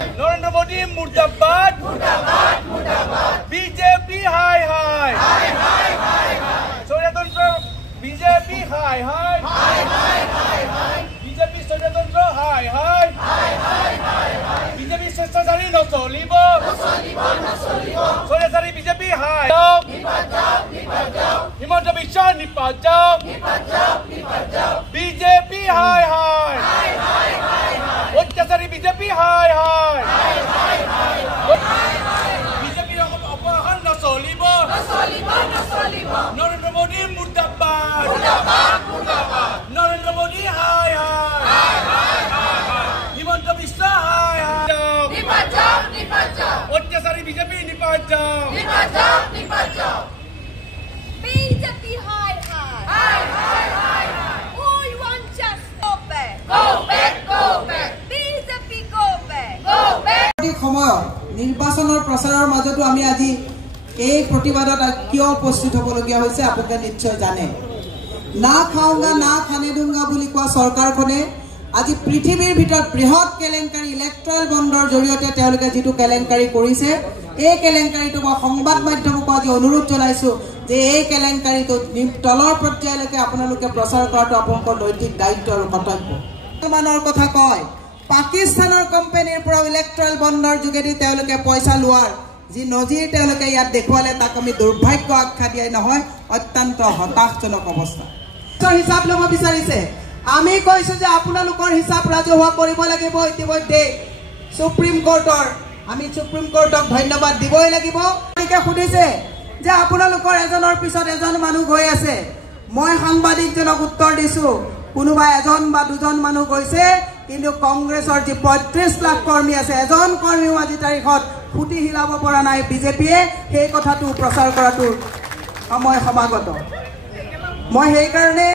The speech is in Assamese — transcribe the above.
নরেন্দ্র মোদী মুর্দাবাদ বিজেপি হাই হাই স্বৈরতন্ত্র বিজেপি হাই হাই বিজেপি স্বৈরতন্ত্র হাই হাই বিজেপি স্বেচ্ছাচারী নচলিব স্বৈরাচারী বিজেপি হাই হিমন্ত বিশ্ব নিপাত যাওক বিজেপি হাই হাই অত্যাচারী বিজেপি হাই হাই বিজেপির অপহরণ নচলিব নরেন্দ্র মোদী মুর্দাবাদ নরেন্দ্র মোদী হাই হাই হিমন্ত বিশ্ব হাই হাই অত্যাচারী বিজেপি নিপাত যাওক BJP high high. We want just go back. BJP go back. সময়ত নিৰ্বাচনৰ প্ৰচাৰৰ মাজতো আমি আজি এই প্ৰতিবাদত কিয় উপস্থিত হ'বলগীয়া হৈছে আপোনালোকে নিশ্চয় জানে না খাওঁগা না খানে দুংগা বুলি কোৱা চৰকাৰখনে আজি পৃথিৱীৰ ভিতৰত বৃহৎ কেলেংকাৰী ইলেক্ট্ৰল বণ্ডৰ জৰিয়তে তেওঁলোকে যিটো কেলেংকাৰী কৰিছে এই কেলেংকাৰীটো মই সংবাদ মাধ্যমক আজি অনুৰোধ জনাইছো যে এই কেলেংকাৰীটো তলৰ পৰ্যায়লৈকে আপোনালোকে প্ৰচাৰ কৰাটো আপোনালোকৰ নৈতিক দায়িত্ব আৰু কৰ্তব্য মানৰ কথা কয় পাকিস্তানৰ কোম্পানীৰ পৰা ইলেক্ট্ৰল বণ্ডৰ যোগেদি তেওঁলোকে পইচা লোৱাৰ যি নজিৰ তেওঁলোকে ইয়াত দেখুৱালে তাক আমি দুৰ্ভাগ্য আখ্যা দিয়াই নহয় অত্যন্ত হতাশজনক অৱস্থা হিচাপ ল'ব বিচাৰিছে আমি কৈছো যে আপোনালোকৰ হিচাপ ৰাজহুৱা কৰিব লাগিব ইতিমধ্যে সুপ্ৰিম কোৰ্টৰ আমি সুপ্ৰিম কোৰ্টক ধন্যবাদ দিবই লাগিব তেওঁলোকে সুধিছে যে আপোনালোকৰ এজনৰ পিছত এজন মানুহ গৈ আছে মই সাংবাদিকজনক উত্তৰ দিছো কোনোবা এজন বা দুজন মানুহ গৈছে কিন্তু কংগ্ৰেছৰ যি ৩৫ লাখ কৰ্মী আছে এজন কৰ্মীও আজি তাৰিখত ফুটি হিলাব পৰা নাই বিজেপিয়ে সেই কথাটো প্ৰচাৰ কৰাটো সময় সমাগত মই সেই কাৰণে